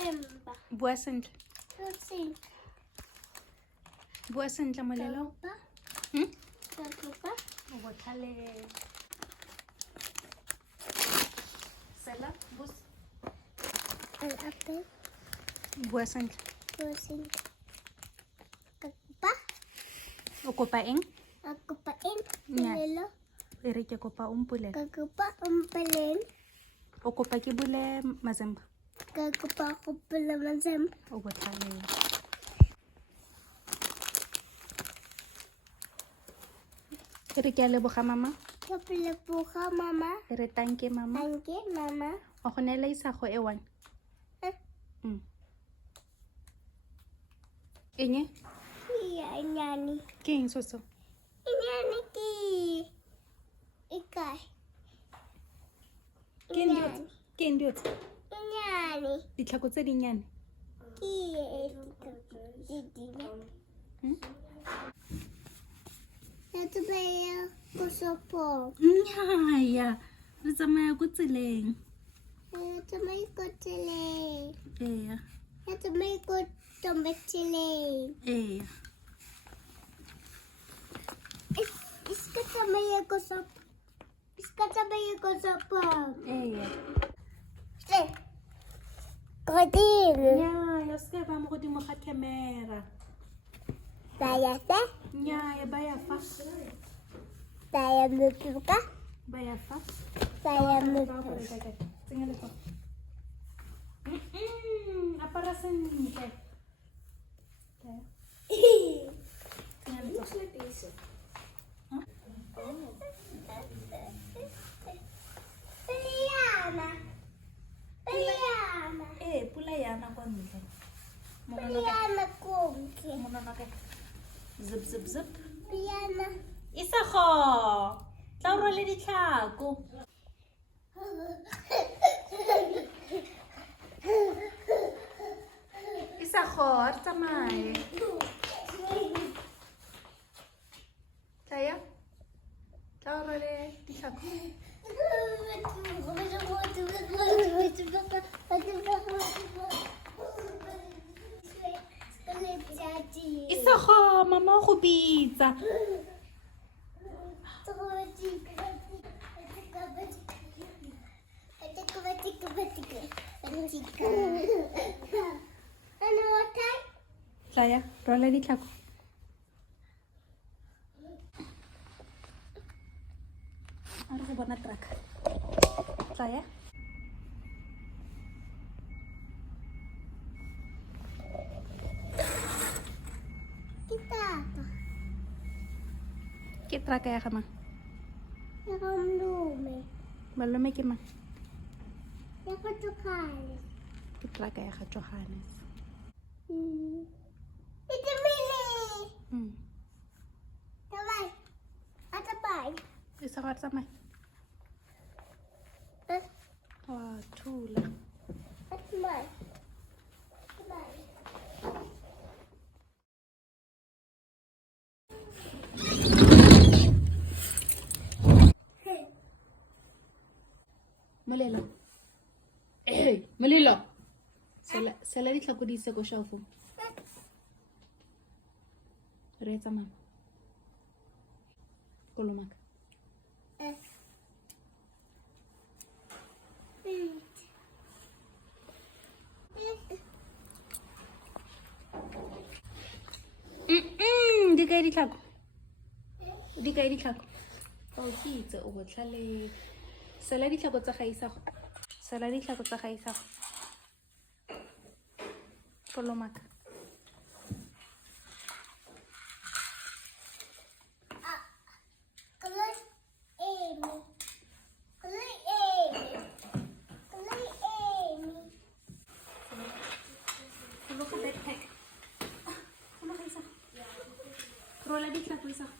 Semba. Bua sentle. Rosin. Bua sentle Molelo. Kakupa. O botlhale. Sela, bus. An apple. Bua sentle. Rosin. Kakupa. O kopa eng? Aku pain. Nya. Lelo. E re ke kopa o mpule. Kakupa umpelen. O kopa ke bule mazemba. Kakupa kupula mazem. O botlhale. E re ke a leboga mama. Kapula puha mama. E re tanke mama. Thank you mama. O go neela isago e one. Enye? Iya nyani. Ke eng so so? Nyani ki. Ikai. Ke eng dilo? Ke eng dilo? Nyani. Ditlhako tse dinnyane. Ki. Didi. Ito ba yung kusopo? Nnyaa, re tsamaya ko tseleng. Ito may kotele. Ee. Ito may kotombetele. Ee. Iska sama yung kusopo. Iska sama yung kusopo. Ee. Kodin. Nnyaa, se ka ba mo godimo ga camera. Saya se. Nnyaa, ba ya fa. Saya mutuka. Ba ya fa. Saya mutuka. Tsenya letso. Apara sentle. Tsenya letso. Piliana. Piliana. Ee, pula yana kwa ntle. Piliana kumki. Mononoke. Zip, zip, zip. Piliana. Isago. Tla o rwale ditlhako. Isago, a re tsamaye. Tlaya? Tla o rwale ditlhako. Isago, mama o go bitsa. Tlaya, rwala ditlhako. A re go bona truck. Tlaya. Ke truck ya ga mang? Malome ke mang? Ke truck ya ga Johannes. Isago a re tsamaye. Wa thula. Molelo. Molelo. Sela ditlhako di ise ko shelfong. Re tsamaya. Kolomaka. Di kae ditlhako? Di kae ditlhako? O ke itse o botlhale. Sela ditlhako tsa ga Isago. Sela ditlhako tsa ga Isago. Kolomaka. Koloka backpack. Koloka Isago. Rola ditlhako Isago.